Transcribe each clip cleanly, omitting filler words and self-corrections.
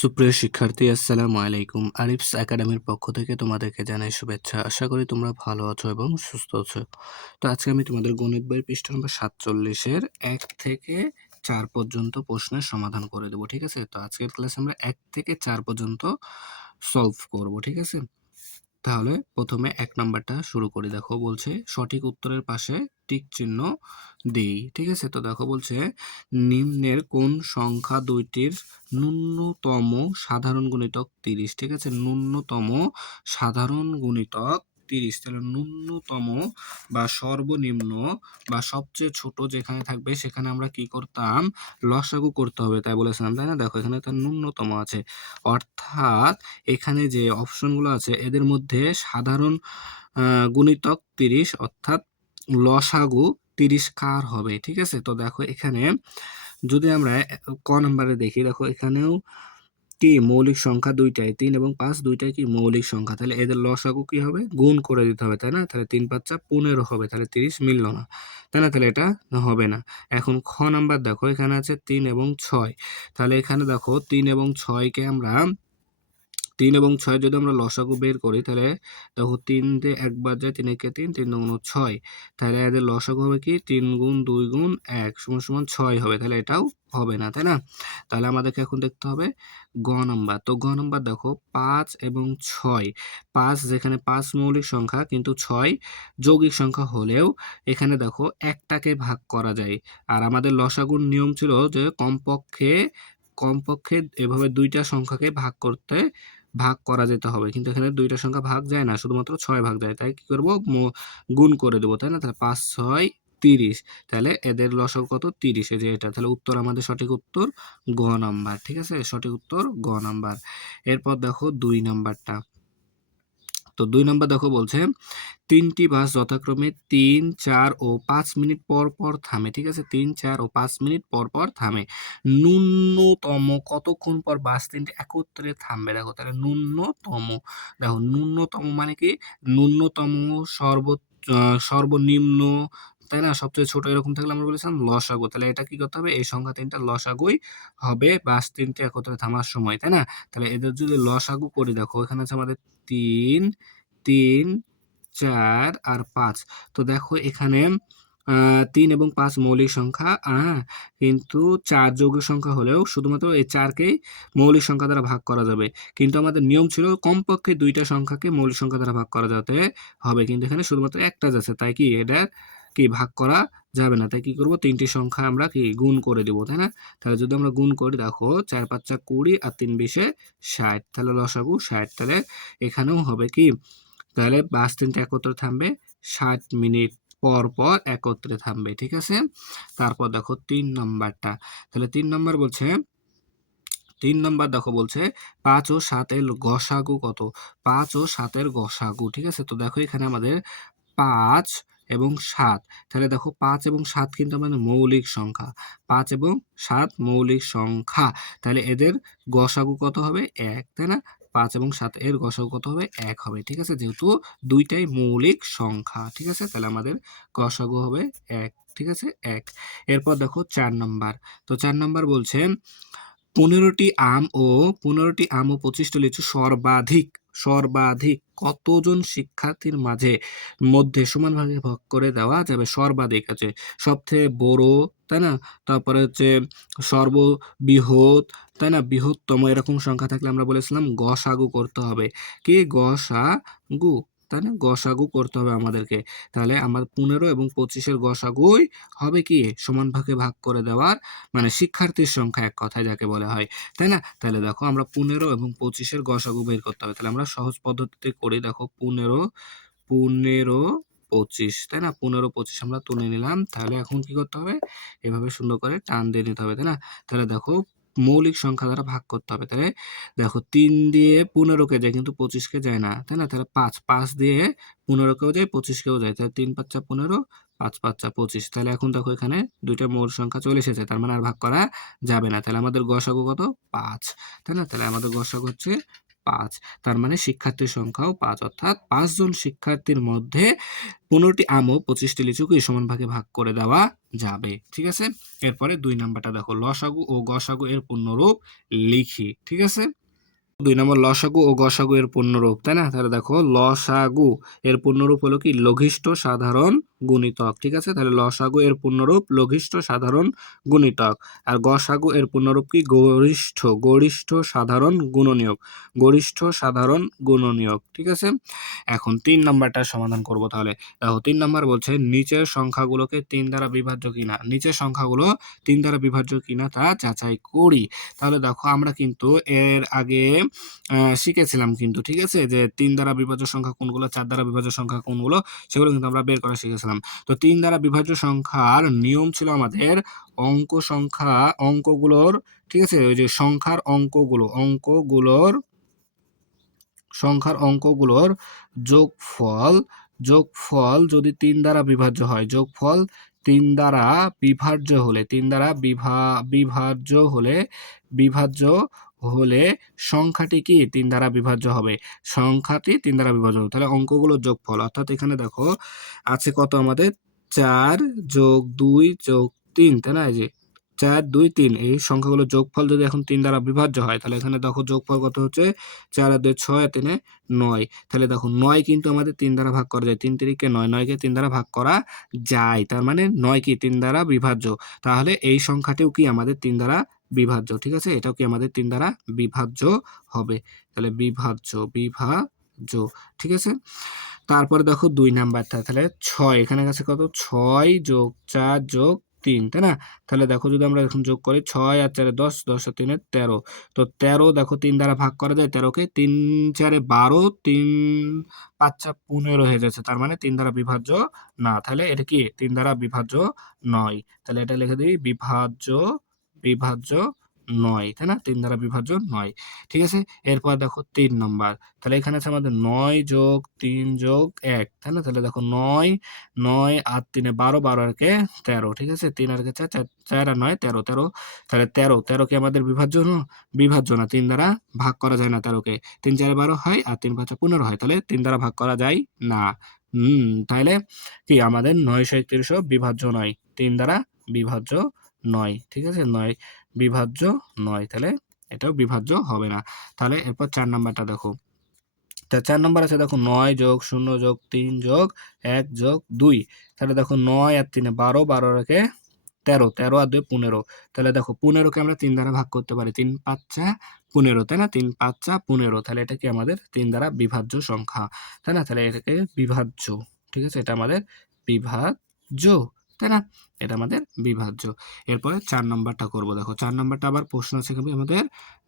সুপ্রিয় শিক্ষার্থী, আসসালামু আলাইকুম। আরিফস একাডেমির পক্ষ থেকে তোমাদেরকে জানাই শুভেচ্ছা। আশা করি তোমরা ভালো আছো এবং সুস্থ আছো। তো আজকে আমি তোমাদের গণিত বইয়ের পৃষ্ঠা নম্বর ৪৭-এর ১ থেকে ৪ পর্যন্ত প্রশ্নের সমাধান করে দেবো, ঠিক আছে? তো আজকের ক্লাসে আমরা ১ থেকে ৪ পর্যন্ত সলভ করব, ঠিক আছে? তাহলে প্রথমে ১ নাম্বারটা শুরু করি। দেখো বলছে সঠিক উত্তরের পাশে টিক চিহ্ন দিই, ঠিক আছে? তো দেখো বলছে নিম্নের কোন সংখ্যা দুইটির ন্যূনতম সাধারণ গুণিতক ৩০, ঠিক আছে? ন্যূনতম সাধারণ গুণিতক ৩০। তাহলে ন্যূনতম বা সর্বনিম্ন বা সবচেয়ে ছোট যেখানে থাকবে সেখানে আমরা কি করতাম? লসাগু করতে হবে, তাই বলেছিলাম, তাই না? দেখো এখানে তার ন্যূনতম আছে, অর্থাৎ এখানে যে অপশনগুলো আছে এদের মধ্যে সাধারণ গুণিতক ৩০, অর্থাৎ লসাগু ৩০ কার হবে, ঠিক আছে? তো দেখো এখানে যদি আমরা ক নাম্বারে দেখি, দেখো এখানেও কি মৌলিক সংখ্যা দুইটাই, ৩ এবং ৫ দুইটাই কি মৌলিক সংখ্যা। তাহলে এদের লসাগু কি হবে? গুণ করে দিতে হবে, তাই না? তাহলে ৩ ৫ যা ১৫ হবে, তাহলে ৩০ মিলল না, তাই না? তাহলে এটা হবে না। এখন খ নাম্বার দেখো এখানে আছে ৩ এবং ৬। তাহলে এখানে দেখো ৩ এবং ৬কে আমরা ৩ এবং ৬ যদি আমরা লসাগু বের করি তাহলে দেখো ৩ দিয়ে একবার যায়, ৩ একে ৩, ৩ দুগুণ ৬। তাহলে এদের লসাগু হবে কি? ৩ গুণ ২ গুণ ১ সমান ৬ হবে। তাহলে এটাও হবে না, তাই না? তাহলে আমাদেরকে এখন দেখতে হবে গ নাম্বার। তো গ নাম্বার দেখো ৫ এবং ৬। ৫ যেখানে ৫ মৌলিক সংখ্যা কিন্তু ৬ যৌগিক সংখ্যা হলেও এখানে দেখো একটাকে ভাগ করা যায়। আর আমাদের লসাগুর নিয়ম ছিল যে কমপক্ষে এভাবে দুইটা সংখ্যাকে ভাগ করা যেতে হবে, কিন্তু এখানে দুইটা সংখ্যা ভাগ যায় না, শুধুমাত্র ৬ ভাগ যায়। তাই কি করব? গুণ করে দেবো, তাই না? তাহলে ৫ ৬ ৩০। তাহলে এদের লসাগু কত? ৩০। এই যে এটা, তাহলে উত্তর আমাদের সঠিক উত্তর গ নাম্বার, ঠিক আছে? সঠিক উত্তর গ নাম্বার। এরপর দেখো ২ নাম্বারটা। তো ২ নাম্বার দেখো বলছে ৩টি বাস যথাক্রমে ৩, ৪ ও ৫ মিনিট পর পর থামে, ঠিক আছে? ৩, ৪ ও ৫ মিনিট পর পর থামে। ন্যূনতম কতক্ষণ পর বাস ৩টি একত্রে থামবে? দেখো তাহলে ন্যূনতম, দেখো ন্যূনতম মানে কি? ন্যূনতম, সর্বনিম্ন, তাই না? সবচেয়ে ছোট এরকম থাকলে আমরা বলেছিলাম লসাগু। তাহলে এটা কি করতে হবে? এই সংখ্যা ৩টার লসাগুই হবে বাস ৩টি একত্রে থামার সময়, তাই না? তাহলে এদের যদি লসাগু করি, দেখো এখানে আছে আমাদের ৩, ৩, ৪ আর ৫। তো দেখো এখানে ৩ এবং ৫ মৌলিক সংখ্যা, কিন্তু ৪ যৌগিক সংখ্যা হলেও শুধুমাত্র এই ৪কেই মৌলিক সংখ্যা দ্বারা ভাগ করা যাবে। কিন্তু আমাদের নিয়ম ছিল কমপক্ষে ২টা সংখ্যাকে মৌলিক সংখ্যা দ্বারা ভাগ করা যেতে হবে। কিন্তু এখানে শুধুমাত্র একটা যাচ্ছে, তাই কি এটার কি ভাগ করা যাবে না। তাই কি করব? ৩টি সংখ্যা আমরা কি গুণ করে দিব, তাই না? তাহলে যদি আমরা গুণ করি, দেখো ৪ ৫ যা ২০ আর ৩ ২০ ৬০। তাহলে লসাগু ৬০। তাহলে এখানেও হবে কি? তাহলে বাস ৩টা একত্রে থামবে ৬০ মিনিট পর পর একত্রে থামবে, ঠিক আছে? তারপর দেখো ৩ নাম্বারটা। তাহলে ৩ নাম্বার বলছে ৩ নাম্বার দেখো বলছে ৫ ও ৭ এর গসাগু কত? ৫ ও ৭ এর গসাগু, ঠিক আছে? তো দেখো এখানে আমাদের ৫ এবং ৭। তাহলে দেখো ৫ এবং ৭ কিন্তু আমাদের মৌলিক সংখ্যা। ৫ এবং ৭ মৌলিক সংখ্যা। তাহলে এদের গসাগু কত হবে? ১, তাই না? ৫ এবং ৭ এর গসাগু কত হবে? ১ হবে, ঠিক আছে? যেহেতু দুইটাই মৌলিক সংখ্যা, ঠিক আছে? তাহলে আমাদের গসাগু হবে ১, ঠিক আছে? ১। এরপর দেখো ৪ নাম্বার। তো ৪ নাম্বার বলছে ১৫টি আম ও ২৫টি লিচু সর্বাধিক কতজন শিক্ষার্থীর মধ্যে সমানভাবে ভাগ করে দেওয়া যাবে? সর্বাধিক আছে সবথেকে বড়, তাই না? তারপরে হচ্ছে সর্ববৃহৎ, তাই না? বৃহত্তম, এরকম সংখ্যা থাকলে আমরা বলেছিলাম গসাগু করতে হবে। কি? গসাগু, তাই না? গসাগু করতে হবে আমাদেরকে। তাহলে আমার ১৫ এবং ২৫-এর গসাগুই হবে কি? সমান ভাগে ভাগ করে দেওয়ার, মানে শিক্ষার্থীর সংখ্যা এক কথায় যাকে বলা হয়, তাই না? তাহলে দেখো আমরা ১৫ এবং ২৫-এর গসাগু বের করতে হবে। তাহলে আমরা সহজ পদ্ধতিতে করি, দেখো ১৫, ২৫, তাই না? ১৫ ২৫ আমরা তুলে নিলাম। তাহলে এখন কি করতে হবে? এভাবে সুন্দর করে টান দিয়ে নিতে হবে, তাই না? তাহলে দেখো মৌলিক সংখ্যা দ্বারা ভাগ করতে হবে। তাহলে দেখো ৩ দিয়ে ১৫কে যায় কিন্তু ২৫কে যায় না, তাই না? তাহলে ৫ দিয়ে ১৫কেও যায় ২৫কেও যায়। তাহলে ৩ ৫ যা ১৫, ৫ ৫ যা ২৫। তাহলে এখন দেখো এখানে দুইটা মৌল সংখ্যা চলে এসেছে, তার মানে আর ভাগ করা যাবে না। তাহলে আমাদের গসাগু কত? ৫, তাই না? তাহলে আমাদের গসাগু হচ্ছে ৫। তার মানে শিক্ষার্থীর সংখ্যাও ৫, অর্থাৎ ৫ জন শিক্ষার্থীর মধ্যে ১৫টি আম ও ২৫টি লিচুকে সমান ভাগে ভাগ করে দেওয়া যাবে। ঠিক আছে, এরপরে 2 নাম্বারটা দেখো, লসাগু ও গসাগু এর পূর্ণরূপ লিখি। ঠিক আছে, 2 নম্বর লসাগু ও গসাগু এর পূর্ণরূপ, তাই না? তাহলে দেখো লসাগু এর পূর্ণরূপ হলো কি লঘিষ্ঠ সাধারণ গুণিতক। ঠিক আছে, তাহলে লসাগু এর পূর্ণরূপ লঘিষ্ঠ সাধারণ গুণিতক। আর গসাগু এর পূর্ণরূপ কি গরিষ্ঠ গরিষ্ঠ সাধারণ গুণনীয়ক, গরিষ্ঠ সাধারণ গুণনীয়ক। ঠিক আছে, এখন 3 নাম্বারটা সমাধান করব। তাহলে দেখো 3 নাম্বার বলছে নিচের সংখ্যাগুলোকে 3 দ্বারা বিভাজ্য কিনা, নিচের সংখ্যাগুলো 3 দ্বারা বিভাজ্য কিনা তা যাচাই করি। তাহলে দেখো আমরা কিন্তু এর আগে শিখেছিলাম কিন্তু, ঠিক আছে, যে 3 দ্বারা বিভাজ্য সংখ্যা কোনগুলো, 4 দ্বারা বিভাজ্য সংখ্যা কোনগুলো, সেগুলো কিন্তু আমরা বের করা শিখেছিলাম। তো 3 দ্বারা বিভাজ্য সংখ্যার নিয়ম ছিল আমাদের অঙ্কগুলোর, ঠিক আছে, ওই যে সংখ্যার অঙ্কগুলোর যোগফল যদি 3 দ্বারা বিভাজ্য হয়, যোগফল 3 দ্বারা বিভাজ্য হলে সংখ্যাটি কি 3 দ্বারা বিভাজ্য হবে, সংখ্যাটি 3 দ্বারা বিভাজ্য হবে। তাহলে অঙ্কগুলোর যোগফল, অর্থাৎ এখানে দেখো আছে কত আমাদের 4 যোগ 2 যোগ 3, তাই না? এই যে 4 2 3 এই সংখ্যাগুলোর যোগফল যদি এখন 3 দ্বারা বিভাজ্য হয়, তাহলে এখানে দেখো যোগফল কত হচ্ছে, 4 আর 2 6 আর 3 9। তাহলে দেখো 9 কিন্তু আমাদের 3 দ্বারা ভাগ করা যায়, 3 3 9, 9 কে 3 দ্বারা ভাগ করা যায়, তার মানে 9 কি 3 দ্বারা বিভাজ্য। তাহলে এই সংখ্যাটিও কি আমাদের 3 দ্বারা বিভাজ্য। ঠিক আছে, এটাও কি আমাদের 3 দ্বারা বিভাজ্য হবে। তাহলে বিভাজ্য। ঠিক আছে, তারপরে দেখো 2 নাম্বারটা, তাহলে 6 এখানে আছে কত, 6 যোগ 4 যোগ 3, তাই না? তাহলে দেখো যদি আমরা এখন যোগ করি 6 আর 4 10, 10 আর 3 13, তো 13 দেখো 3 দ্বারা ভাগ করা যায়, 13 কে 3 4 12, 3 5 15 হয়ে যাচ্ছে, তার মানে 3 দ্বারা বিভাজ্য না। তাহলে এটা কি 3 দ্বারা বিভাজ্য নয়। তাহলে এটা লিখে দিই বিভাজ্য নয়, তাই না? 3 দ্বারা বিভাজ্য নয়। ঠিক আছে, এরপর দেখো 3 নম্বর, তাহলে এখানে আছে আমাদের 9 যোগ 3 যোগ 1, তাই না? তাহলে দেখো 9 9 আর 3 12, 12 আর কে 13, ঠিক আছে, 3 আর কে 4, 4 আর 9 13, 13, তাহলে 13 কি আমাদের বিভাজ্য না, 3 দ্বারা ভাগ করা যায় না 13 কে, 3 4 12 হয় আর 3 5 15 হয়, তাহলে 3 দ্বারা ভাগ করা যায় না। তাহলে কি আমাদের 931 বিভাজ্য নয়, 3 দ্বারা বিভাজ্য নয়। ঠিক আছে, বিভাজ্য নয়, তাহলে এটাও বিভাজ্য হবে না। তাহলে এরপর 4 নাম্বারটা দেখো, তা 4 নাম্বার আছে দেখো 9 যোগ 0 যোগ 3 যোগ 1 যোগ 2, তাহলে দেখো 9 আর 3 12, 12 আর একে 13, 13 আর 2 15, তাহলে দেখো 15 কে আমরা 3 দ্বারা ভাগ করতে পারি, 3 5 15, তাই না? 3 5 15, তাহলে এটা কি আমাদের 3 দ্বারা বিভাজ্য সংখ্যা, তাই না? তাহলে এটাকে বিভাজ্য। ঠিক আছে, এটা আমাদের বিভাজ্য, তাই না? এটা আমাদের বিভাজ্য। এরপরে 4 নাম্বারটা করব। দেখো 4 নাম্বারটা আবার প্রশ্ন আছে এখানে আমাদের,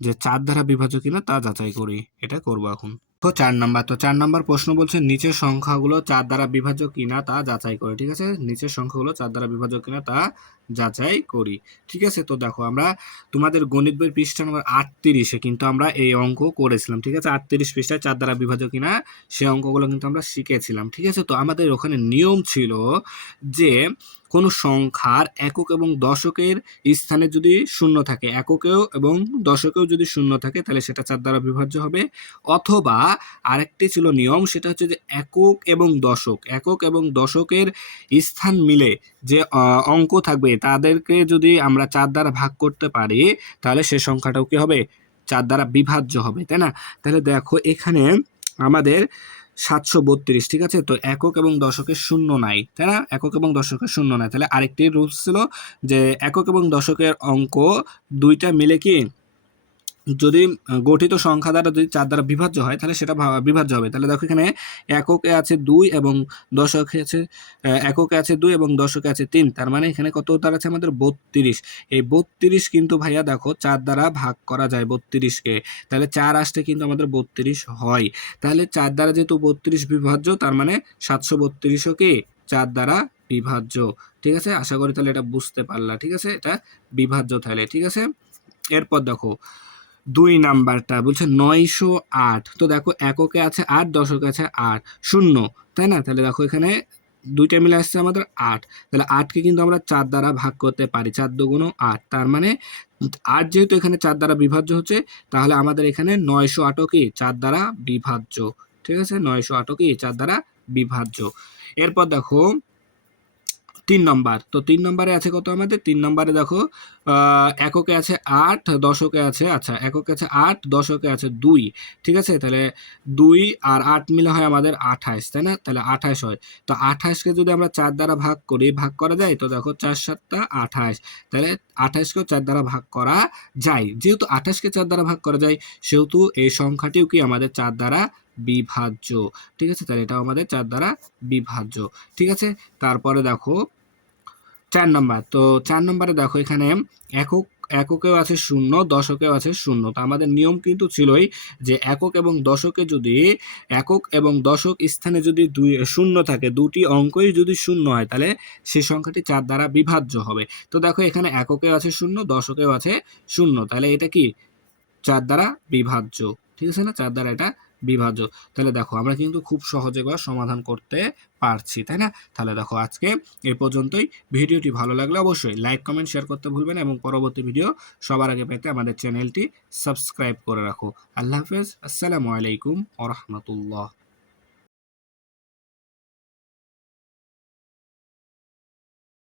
যে 4 দ্বারা বিভাজ্য কিনা তা যাচাই করি, এটা করব এখন। তো 4 নাম্বার, তো 4 নাম্বার প্রশ্ন বলছে নিচের সংখ্যাগুলো 4 দ্বারা বিভাজ্য কিনা তা যাচাই করে। ঠিক আছে, নিচের সংখ্যাগুলো 4 দ্বারা বিভাজ্য কিনা তা যাচাই করি। ঠিক আছে, তো দেখো আমরা তোমাদের গণিত বইয়ের পৃষ্ঠা নম্বর 38-এ কিন্তু আমরা এই অঙ্ক করেছিলাম। ঠিক আছে, 38 পৃষ্ঠায় 4 দ্বারা বিভাজ্য কিনা সেই অঙ্কগুলো কিন্তু আমরা শিখেছিলাম। ঠিক আছে, তো আমাদের ওখানে নিয়ম ছিল যে কোনো সংখ্যার একক এবং দশকের স্থানে যদি শূন্য থাকে, এককেও এবং দশকেও যদি শূন্য থাকে, তাহলে সেটা 4 দ্বারা বিভাজ্য হবে। অথবা আরেকটি ছিল নিয়ম, সেটা হচ্ছে যে একক এবং দশকের স্থান মিলে যে অঙ্ক থাকবে তাদেরকে যদি আমরা 4 দ্বারা ভাগ করতে পারি, তাহলে সে সংখ্যাটাও কি হবে, 4 দ্বারা বিভাজ্য হবে, তাই না? তাহলে দেখো এখানে আমাদের 732, ঠিক আছে, তো একক এবং দশকের শূন্য নাই, তাই না? একক এবং দশকের শূন্য নাই, তাহলে আরেকটি রুলস ছিল যে একক এবং দশকের অঙ্ক দুইটা মিলে কি যদি গঠিত সংখ্যা দ্বারা যদি 4 দ্বারা বিভাজ্য হয়, তাহলে সেটা বিভাজ্য হবে। তাহলে দেখো এখানে এককে আছে 2 এবং দশকে আছে এককে আছে 2 এবং দশকে আছে 3, তার মানে এখানে কত দ্বারা আছে আমাদের 32। এই 32 কিন্তু ভাইয়া দেখো 4 দ্বারা ভাগ করা যায় 32 কে, তাহলে 4 আসতে কিন্তু আমাদের 32 হয়। তাহলে 4 দ্বারা যেহেতু 32 বিভাজ্য, তার মানে 732ও কি 4 দ্বারা বিভাজ্য। ঠিক আছে, আশা করি তাহলে এটা বুঝতে পারলা। ঠিক আছে, এটা বিভাজ্য তাহলে। ঠিক আছে, এরপর দেখো 2 নাম্বারটা বলছে 908, তো দেখো এককে আছে 8, দশকে আছে 8, শূন্য, তাই না? তাহলে দেখো এখানে দুইটা মিলে আসছে আমাদের 8, তাহলে 8কে কিন্তু আমরা 4 দ্বারা ভাগ করতে পারি, 4 দুগুণ 8, তার মানে 8 যেহেতু এখানে 4 দ্বারা বিভাজ্য হচ্ছে, তাহলে আমাদের এখানে 908ও কি 4 দ্বারা বিভাজ্য। ঠিক আছে, 908ও কি 4 দ্বারা বিভাজ্য। এরপর দেখো 3 নম্বর। তো 3 নম্বরে আছে কত আমাদের? 3 নম্বরে দেখো এককে আছে 8, দশকে আছে আচ্ছা এককে আছে 8, দশকে আছে 2। ঠিক আছে? তাহলে 2 আর 8 মিলে হয় আমাদের 28, তাই না? তাহলে 28 হয়। তো 28 কে যদি আমরা 4 দ্বারা ভাগ করি, ভাগ করা যায়? তো দেখো 4 7 টা 28। তাহলে 28 কেও 4 দ্বারা ভাগ করা যায়। যেহেতু 28 কে 4 দ্বারা ভাগ করা যায়, সেহেতু এই সংখ্যাটিও কি আমাদের 4 দ্বারা বিভাজ্য। ঠিক আছে? তাহলে এটাও আমাদের 4 দ্বারা বিভাজ্য। ঠিক আছে? তারপরে দেখো 4 নাম্বার। তো 4 নম্বরে দেখো এখানে এককেও আছে 0, দশকেও আছে 0। তো আমাদের নিয়ম কিন্তু ছিলই যে একক এবং দশক স্থানে যদি 0 থাকে, দুটি অঙ্কই যদি 0 হয়, তাহলে সেই সংখ্যাটি 4 দ্বারা বিভাজ্য হবে। তো দেখো এখানে এককেও আছে 0, দশকেও আছে 0। তাহলে এটা কি 4 দ্বারা বিভাজ্য। ঠিক আছে না? 4 দ্বারা এটা বিভাজ্য। তাহলে দেখো আমরা কিন্তু খুব সহজে এগুলো সমাধান করতে পারছি, তাই না? তাহলে দেখো আজকে এ পর্যন্তই। ভিডিওটি ভালো লাগলে অবশ্যই লাইক, কমেন্ট, শেয়ার করতে ভুলবেন এবং পরবর্তী ভিডিও সবার আগে পেতে আমাদের চ্যানেলটি সাবস্ক্রাইব করে রাখো। আল্লাহ হাফেজ। আসসালামু আলাইকুম ওয়া রাহমাতুল্লাহ।